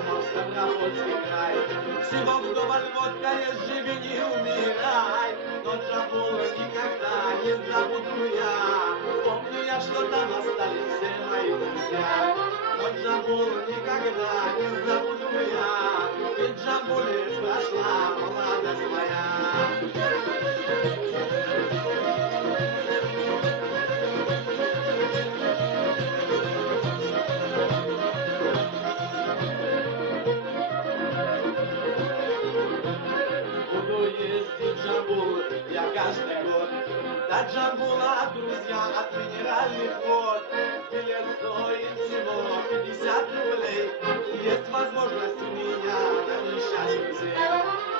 Ставропольский край. Всего вдоволь водка, живи, не умирай. Тот Джамбул никогда не забуду я. Помню я, что там остались все мои друзья. Тот Джамбул никогда не забуду я. Ведь в Джамбуле прошла молодость моя. Ездить в Джамбул я каждый год. До Джамбула, друзья, от минеральных вод. Билет стоит всего 50 рублей. Есть возможность у меня навещать друзей.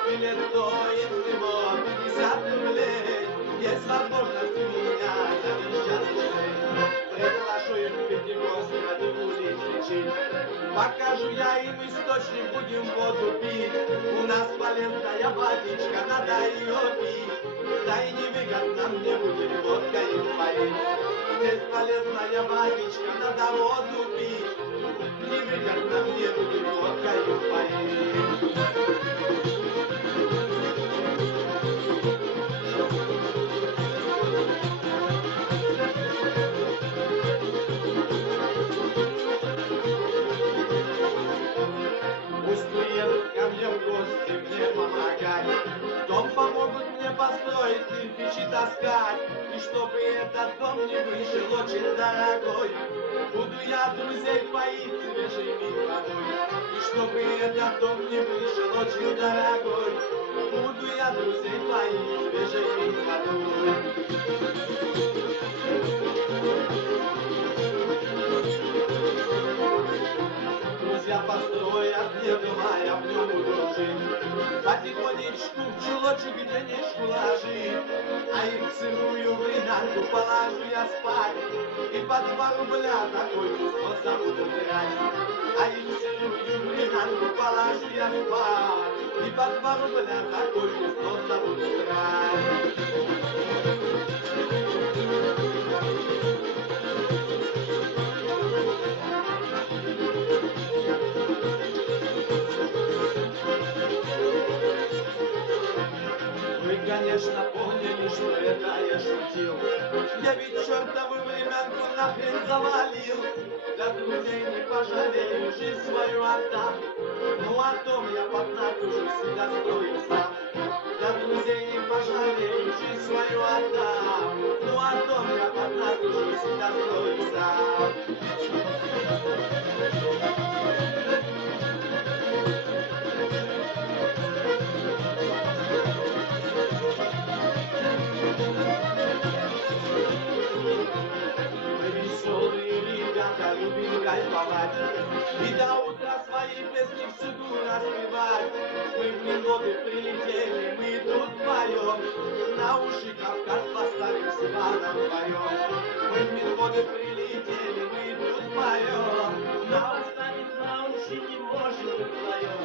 Билет стоит всего 50 рублей. Есть возможность у меня навещать друзей. Приглашу их в Пятигорск, улиц лечить. Покажу я им источник, будем воду пить. У нас полезная водичка, надо ее пить. Да и невыгодно мне будет водкой поить. Здесь полезная водичка, надо воду пить. Невыгодно мне будет водкой поить. Ко мне в гости, мне помогать. Дом помогут мне построить, кирпичи таскать. И чтобы этот дом не вышел очень дорогой, буду я друзей поить свежей водой. И чтобы этот дом не вышел очень дорогой, буду я друзей поить свежей водой. Друзья построят мне дома, я в нем буду жить. Потихонечку в чулочек денежку ложить, а их в сырую бринанку положу я спать. И по 2 рубля такой способ буду тратить. А их в сырую бринанку положу я спать. И по 2 рубля такой способ буду тратить. Конечно, поняли, что это я шутил. Я ведь чертову временку нахрен завалил. Для друзей не пожалею, жизнь свою отдам. Ну о том я поднатужусь и достою сам. Для друзей не пожалею, жизнь свою отдам. Ну о том я поднатужусь и достою сам. Любим кайфовать и до утра свои песни всюду распевать. Мы в Минводы прилетели, мы тут поем, на уши Кавказ поставим, с Иваном поем. Мы в Минводы прилетели, мы тут поем, на оставить на уши не можем вдвоем.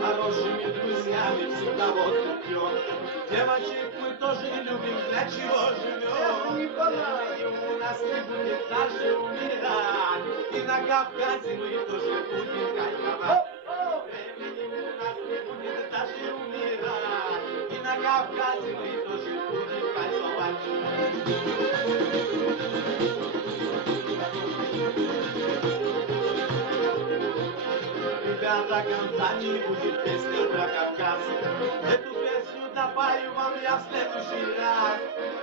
Хорошими друзьями всегда водку пьем. Девочек мы тоже любим, для чего живем. И у нас не будет даже умирать. И на Кавказе мы тоже будем кайфовать. Времени у нас не будет даже умирать. И на Кавказе мы тоже будем кайфовать. До конца не будет песня про Кавказ. Эту песню допою вам я в следующий раз.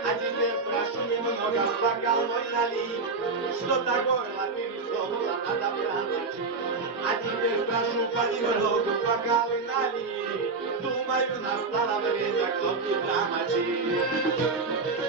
А теперь прошу немного в бокал мой налить. Что-то горло пересохло, надо промочить. А теперь прошу понемногу бокалы налить. Думаю, настало время глотки промочить.